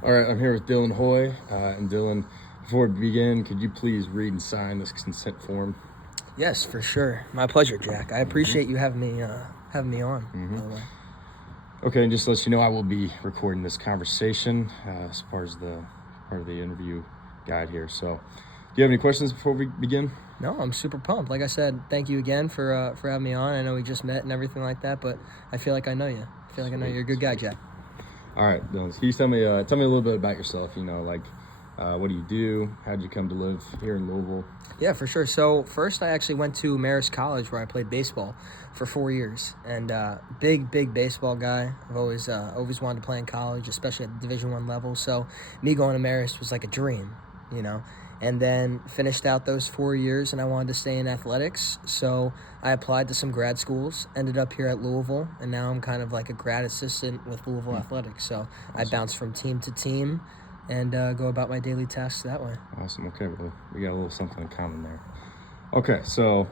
All right, I'm here with Dylan Hoy. And Dylan, before we begin, could you please read and sign this consent form? Yes, for sure. My pleasure, Jack. I appreciate you having me on. By the way. Okay, and just to let you know, I will be recording this conversation as part of the interview guide here. So, do you have any questions before we begin? No, I'm super pumped. Like I said, thank you again for having me on. I know we just met and everything like that, but I feel like I know you. I feel like I know you're a good guy, Jack. All right, Dylan. So, can you tell me a little bit about yourself? What do you do? How did you come to live here in Louisville? Yeah, for sure. So first, I actually went to Marist College where I played baseball for 4 years, and big baseball guy. I've always wanted to play in college, especially at the Division I level. So me going to Marist was like a dream, you know. And then finished out those 4 years, and I wanted to stay in athletics. So I applied to some grad schools, ended up here at Louisville, and now I'm kind of like a grad assistant with Louisville Athletics. So I bounce from team to team and go about my daily tasks that way. Awesome. Okay, well, we got a little something in common there. Okay, so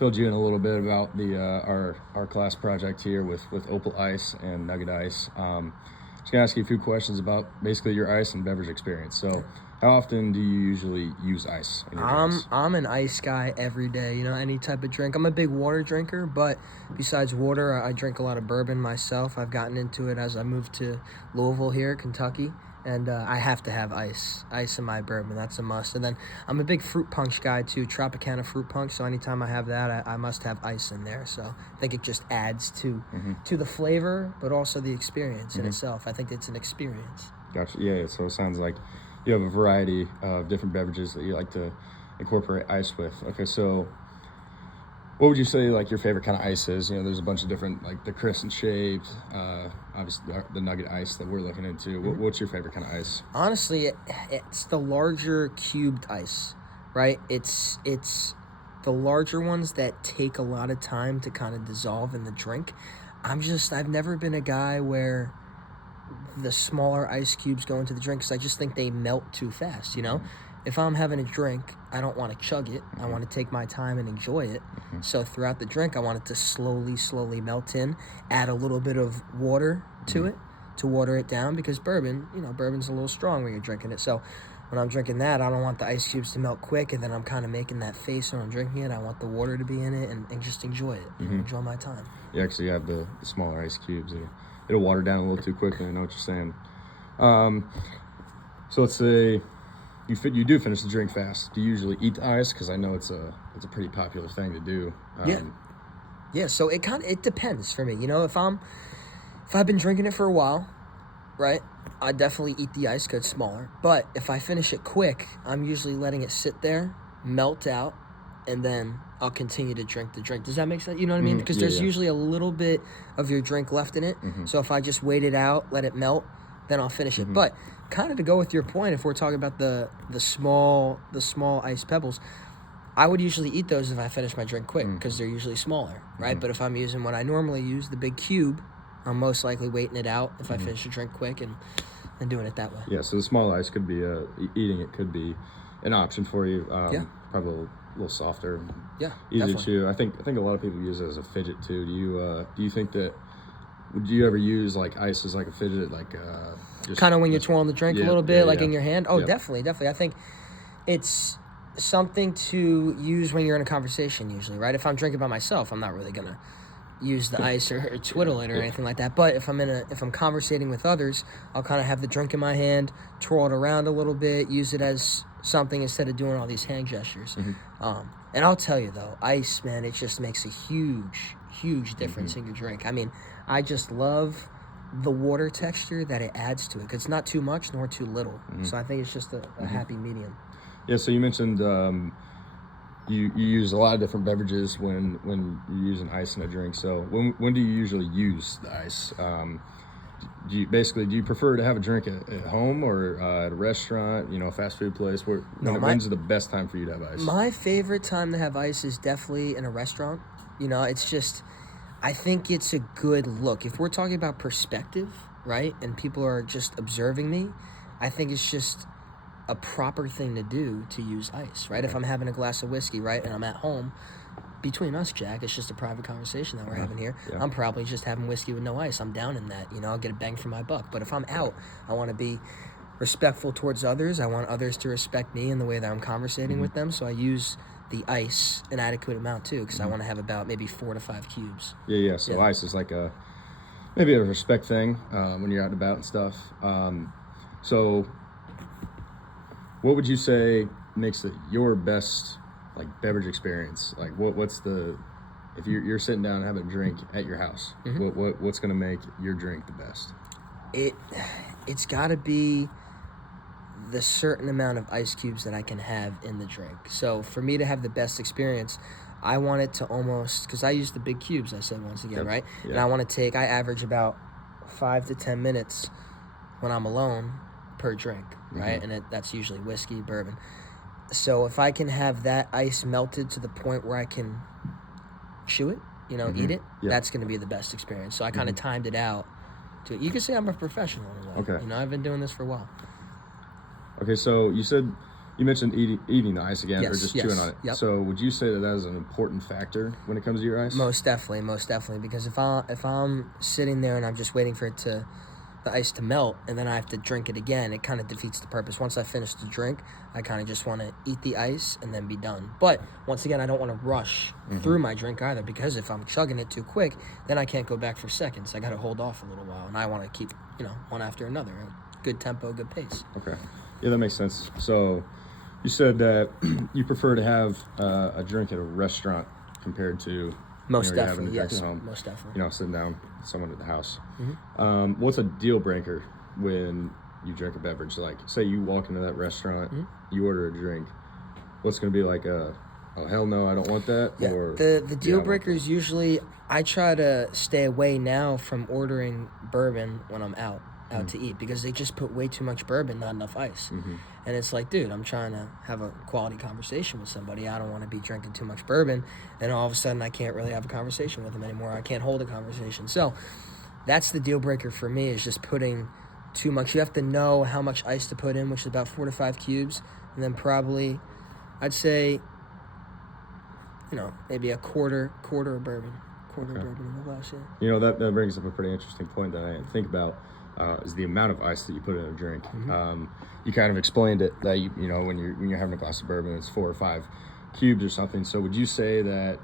filled you in a little bit about the our class project here with Opal Ice and Nugget Ice. Just gonna ask you a few questions about basically your ice and beverage experience. So, how often do you usually use ice in your drinks? I'm an ice guy every day. You know, any type of drink. I'm a big water drinker, but besides water, I drink a lot of bourbon myself. I've gotten into it as I moved to Louisville here, Kentucky. And I have to have ice in my bourbon. That's a must. And then I'm a big fruit punch guy too, Tropicana fruit punch. So anytime I have that, I must have ice in there. So I think it just adds to the flavor, but also the experience in itself. I think it's an experience. Gotcha. Yeah. So it sounds like you have a variety of different beverages that you like to incorporate ice with. Okay. So what would you say like your favorite kind of ice is? You know, there's a bunch of different like the crescent shaped, obviously the Nugget Ice that we're looking into. What's your favorite kind of ice? Honestly, it's the larger cubed ice, right? It's the larger ones that take a lot of time to kind of dissolve in the drink. I've never been a guy where the smaller ice cubes go into the drink because I just think they melt too fast, you know? If I'm having a drink, I don't want to chug it. I want to take my time and enjoy it. So throughout the drink, I want it to slowly melt in, add a little bit of water to it to water it down because bourbon's a little strong when you're drinking it. So when I'm drinking that, I don't want the ice cubes to melt quick, and then I'm kind of making that face when I'm drinking it. I want the water to be in it and just enjoy it, enjoy my time. Yeah, because you have the smaller ice cubes. It'll water down a little too quickly. I know what you're saying. So let's say you do finish the drink fast. Do you usually eat the ice? Because I know it's a pretty popular thing to do. Yeah. So it depends for me. You know, if I've been drinking it for a while, right? I definitely eat the ice because it's smaller. But if I finish it quick, I'm usually letting it sit there, melt out, and then I'll continue to drink the drink. Does that make sense? You know what I mean? Because there's usually a little bit of your drink left in it. So if I just wait it out, let it melt, then I'll finish it. But kind of to go with your point, if we're talking about the small ice pebbles, I would usually eat those if I finish my drink quick because they're usually smaller, right? But if I'm using what I normally use, the big cube, I'm most likely waiting it out if I finish the drink quick and doing it that way. Yeah, so the small ice could be eating it could be an option for you. Probably a little softer. Yeah, easier definitely. too. I think a lot of people use it as a fidget too. Do you think that? Would you ever use like ice as like a fidget, like just kind of when you're twirling the drink a little bit, in your hand? Oh, Yeah. definitely. I think it's something to use when you're in a conversation usually, right? If I'm drinking by myself, I'm not really gonna use the ice or twiddle it or anything like that. But if I'm conversating with others, I'll kind of have the drink in my hand, twirl it around a little bit, use it as something instead of doing all these hand gestures. And I'll tell you though, ice, man, it just makes a huge difference in your drink. I mean, I just love the water texture that it adds to it. 'Cause it's not too much nor too little. So I think it's just a happy medium. Yeah. So you mentioned you use a lot of different beverages when you're using ice in a drink. So when do you usually use the ice? Do you prefer to have a drink at home or at a restaurant? You know, a fast food place. When's the best time for you to have ice? My favorite time to have ice is definitely in a restaurant. You know, it's just, I think it's a good look. If we're talking about perspective, right, and people are just observing me, I think it's just a proper thing to do to use ice, right? If I'm having a glass of whiskey, right, and I'm at home, between us, Jack, it's just a private conversation that we're having here. Yeah. I'm probably just having whiskey with no ice. I'm down in that. I'll get a bang for my buck. But if I'm out, I want to be respectful towards others. I want others to respect me in the way that I'm conversating with them. So I use the ice an adequate amount too, because I want to have about maybe 4 to 5 cubes. Yeah. So ice is like maybe a respect thing when you're out and about and stuff. So what would you say makes it your best like beverage experience? Like what's the, if you're sitting down and having a drink at your house, what's going to make your drink the best? It's got to be the certain amount of ice cubes that I can have in the drink. So for me to have the best experience, I want it to almost, because I use the big cubes, I said once again, right? Yeah. And I average about 5 to 10 minutes when I'm alone per drink, right? And that's usually whiskey, bourbon. So if I can have that ice melted to the point where I can chew it, eat it, that's going to be the best experience. So I kind of timed it out. You can say I'm a professional in a way. Okay. I've been doing this for a while. Okay, so you mentioned eating the ice again, or just chewing on it. Yep. So would you say that is an important factor when it comes to your ice? Most definitely. Because if I'm sitting there and I'm just waiting for the ice to melt, and then I have to drink it again, it kind of defeats the purpose. Once I finish the drink, I kind of just want to eat the ice and then be done. But once again, I don't want to rush through my drink either, because if I'm chugging it too quick, then I can't go back for seconds. I got to hold off a little while, and I want to keep, one after another. Good tempo, good pace. Okay. Yeah, that makes sense. So you said that you prefer to have a drink at a restaurant compared to Most having definitely, a drink yes. at home. Most definitely. Sitting down with someone at the house. What's a deal breaker when you drink a beverage? Like, say you walk into that restaurant, you order a drink. What's going to be like oh, hell no, I don't want that? Yeah, Or the deal breakers usually, I try to stay away now from ordering bourbon when I'm out to eat, because they just put way too much bourbon, not enough ice. And it's like, dude, I'm trying to have a quality conversation with somebody. I don't want to be drinking too much bourbon, and all of a sudden I can't really have a conversation with them anymore. I can't hold a conversation. So that's the deal breaker for me, is just putting too much. You have to know how much ice to put in, which is about 4 to 5 cubes, and then probably, I'd say, maybe a quarter of bourbon. Quarter of bourbon in the glass, yeah. That brings up a pretty interesting point that I didn't think about. Is the amount of ice that you put in a drink. You kind of explained it that when you're having a glass of bourbon, it's 4 or 5 cubes or something. So would you say that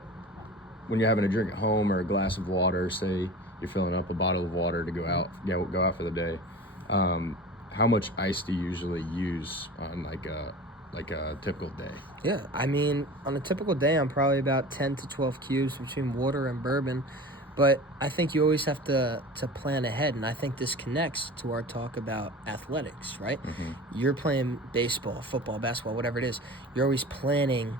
when you're having a drink at home or a glass of water, say you're filling up a bottle of water to go out for the day, how much ice do you usually use on like a typical day? Yeah, I mean, on a typical day, I'm probably about 10 to 12 cubes between water and bourbon. But I think you always have to plan ahead, and I think this connects to our talk about athletics, right? You're playing baseball, football, basketball, whatever it is. You're always planning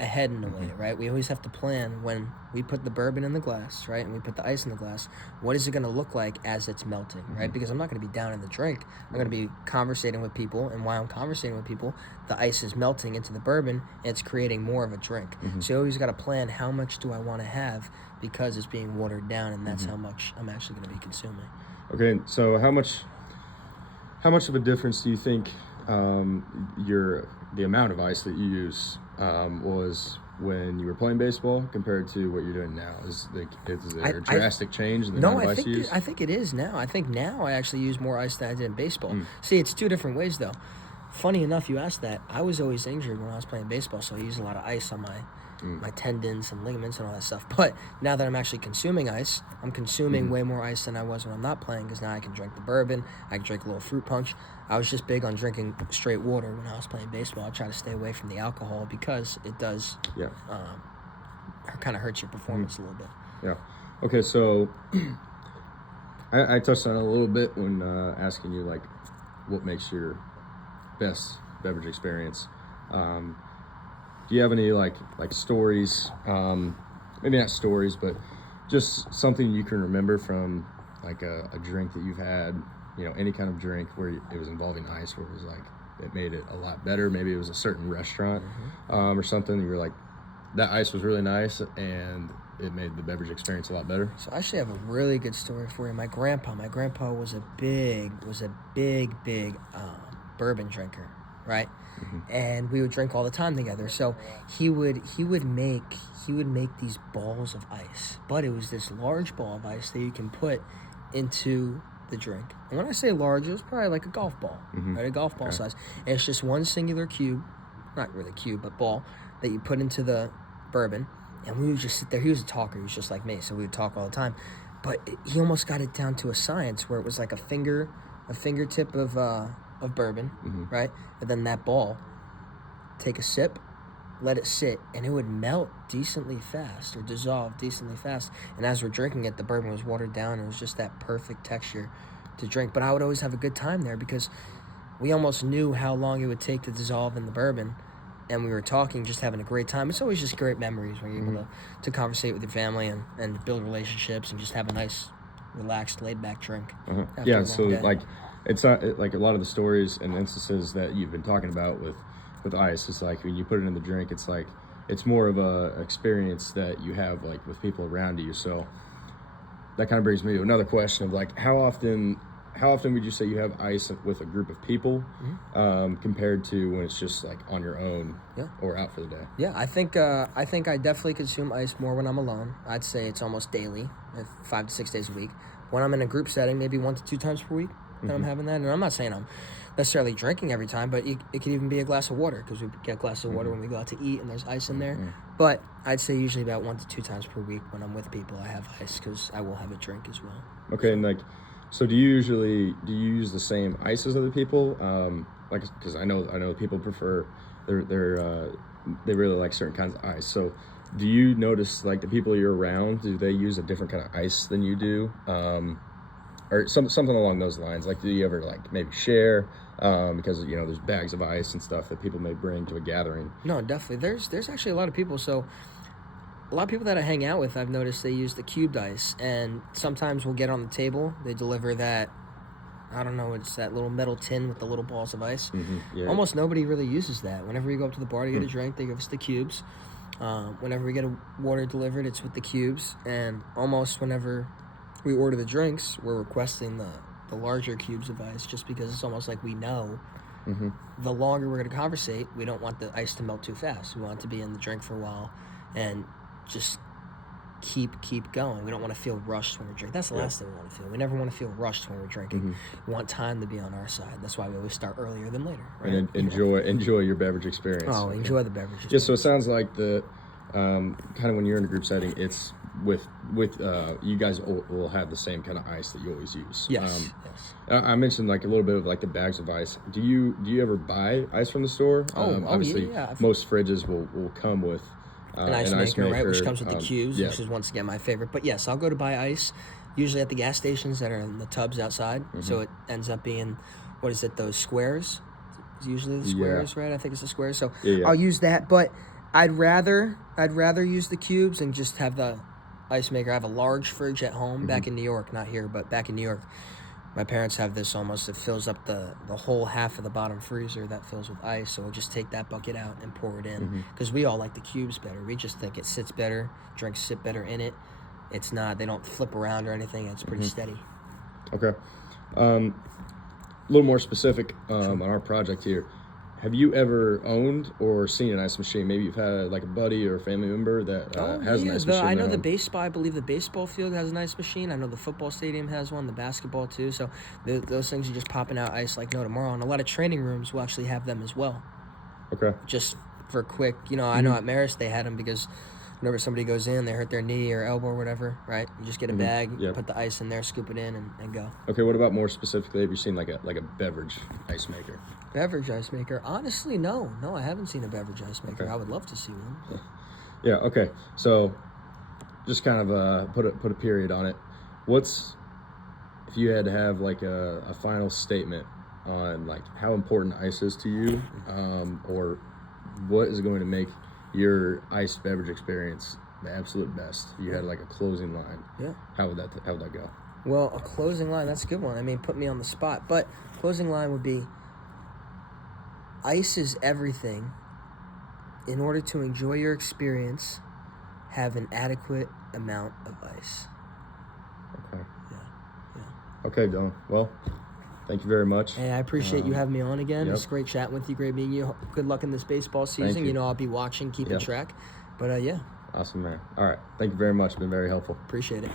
ahead in a way, right? We always have to plan when we put the bourbon in the glass, right, and we put the ice in the glass. What is it going to look like as it's melting, right? Because I'm not going to be down in the drink. I'm going to be conversating with people, and while I'm conversating with people, the ice is melting into the bourbon, and it's creating more of a drink. So you always got to plan, how much do I want to have, because it's being watered down, and that's how much I'm actually going to be consuming. Okay, so how much of a difference do you think the amount of ice that you use was when you were playing baseball compared to what you're doing now? Is there a drastic change in the amount of ice you use? I think it is now. I think now I actually use more ice than I did in baseball. See, it's 2 different ways, though. Funny enough, you asked that. I was always injured when I was playing baseball, so I used a lot of ice on my tendons and ligaments and all that stuff. But now that I'm actually consuming ice, I'm consuming way more ice than I was when I'm not playing, because now I can drink the bourbon, I can drink a little fruit punch. I was just big on drinking straight water when I was playing baseball. I try to stay away from the alcohol, because it does kind of hurt your performance a little bit. Yeah. Okay, so I touched on it a little bit when asking you, like, what makes your best beverage experience. Do you have any like stories, maybe not stories, but just something you can remember from like a drink that you've had, any kind of drink where it was involving ice, where it was like, it made it a lot better? Maybe it was a certain restaurant or something, and you're like, that ice was really nice and it made the beverage experience a lot better. So I actually have a really good story for you. My grandpa was a big bourbon drinker. right? And we would drink all the time together. So he would make these balls of ice, but it was this large ball of ice that you can put into the drink. And when I say large, it was probably like a golf ball, right? A golf ball size. And it's just one singular cube, not really cube, but ball that you put into the bourbon. And we would just sit there. He was a talker. He was just like me, so we would talk all the time. But he almost got it down to a science where it was like a fingertip of bourbon, right? And then that ball, take a sip, let it sit, and it would melt decently fast or dissolve decently fast. And as we're drinking it, the bourbon was watered down. And it was just that perfect texture to drink. But I would always have a good time there because we almost knew how long it would take to dissolve in the bourbon. And we were talking, just having a great time. It's always just great memories when you're able to conversate with your family and build relationships and just have a nice, relaxed, laid-back drink. After a long So day. like, it's not like a lot of the stories and instances that you've been talking about with ice. It's like when you put it in the drink, it's like it's more of a experience that you have like with people around you. So that kind of brings me to another question of like how often would you say you have ice with a group of people compared to when it's just like on your own or out for the day? Yeah, I think I definitely consume ice more when I'm alone. I'd say it's almost daily, 5 to 6 days a week. When I'm in a group setting, maybe 1 to 2 times per week that I'm having that. And I'm not saying I'm necessarily drinking every time, but it could even be a glass of water because we get a glass of water when we go out to eat and there's ice in there. But I'd say usually about 1 to 2 times per week when I'm with people, I have ice because I will have a drink as well. Okay, and like, so do you use the same ice as other people? Like, because I know people prefer they really like certain kinds of ice. So do you notice like the people you're around, do they use a different kind of ice than you do? Or something along those lines. Like, do you ever like maybe share? Because there's bags of ice and stuff that people may bring to a gathering. No, definitely. There's actually a lot of people. So a lot of people that I hang out with, I've noticed they use the cubed ice, and sometimes we'll get on the table. They deliver that. I don't know. It's that little metal tin with the little balls of ice. Yeah. Almost nobody really uses that. Whenever we go up to the bar to get a drink, they give us the cubes. Whenever we get a water delivered, it's with the cubes. And almost whenever we order the drinks, we're requesting the larger cubes of ice just because it's almost like we know the longer we're going to conversate, we don't want the ice to melt too fast. We want it to be in the drink for a while and just keep going. We don't want to feel rushed when we're drinking. That's the last thing we want to feel. We never want to feel rushed when we're drinking. We want time to be on our side. That's why we always start earlier than later. Right? And enjoy your beverage experience. Oh, enjoy the beverage experience. Yeah, so it sounds like the kind of when you're in a group setting, it's with you guys will have the same kind of ice that you always use. Yes. I mentioned like a little bit of like the bags of ice. Do you ever buy ice from the store? Obviously, yeah. most fridges will come with an ice maker, right, which comes with the cubes, yeah. which is once again my favorite. But yes, I'll go to buy ice, usually at the gas stations that are in the tubs outside. So it ends up being, what is it, those squares? It's usually the squares, right? I think it's the squares. So I'll use that, but I'd rather use the cubes and just have the ice maker. I have a large fridge at home back in New York, not here, but back in New York. My parents have this almost, it fills up the whole half of the bottom freezer that fills with ice. So we'll just take that bucket out and pour it in because we all like the cubes better. We just think it sits better, drinks sit better in it. It's not, they don't flip around or anything. It's pretty steady. Okay. A little more specific on our project here. Have you ever owned or seen an ice machine? Maybe you've had like a buddy or a family member that has an ice machine. I know I believe the baseball field has an ice machine. I know the football stadium has one, the basketball too. So those things are just popping out ice like no tomorrow. And a lot of training rooms will actually have them as well. Okay. Just for quick, I know at Marist they had them because whenever somebody goes in, they hurt their knee or elbow or whatever, right? You just get a bag, put the ice in there, scoop it in, and go. Okay, what about more specifically? Have you seen like a beverage ice maker? Beverage ice maker? Honestly, no, I haven't seen a beverage ice maker. Okay. I would love to see one. Yeah. Okay. So, just kind of put a period on it. If you had to have like a final statement on like how important ice is to you, or what is going to make your ice beverage experience the absolute best? You had like a closing line. Yeah. How would that go? Well, a closing line, that's a good one. I mean, put me on the spot, but closing line would be ice is everything. In order to enjoy your experience, have an adequate amount of ice. Okay. Yeah. Okay, Dylan. Well, Thank you very much. Hey, I appreciate you having me on again. Yep. It's great chatting with you. Great meeting you. Good luck in this baseball season. you. I'll be watching, keeping Yep. track. But yeah, Awesome, man. All right. Thank you very much. Been very helpful. appreciate it.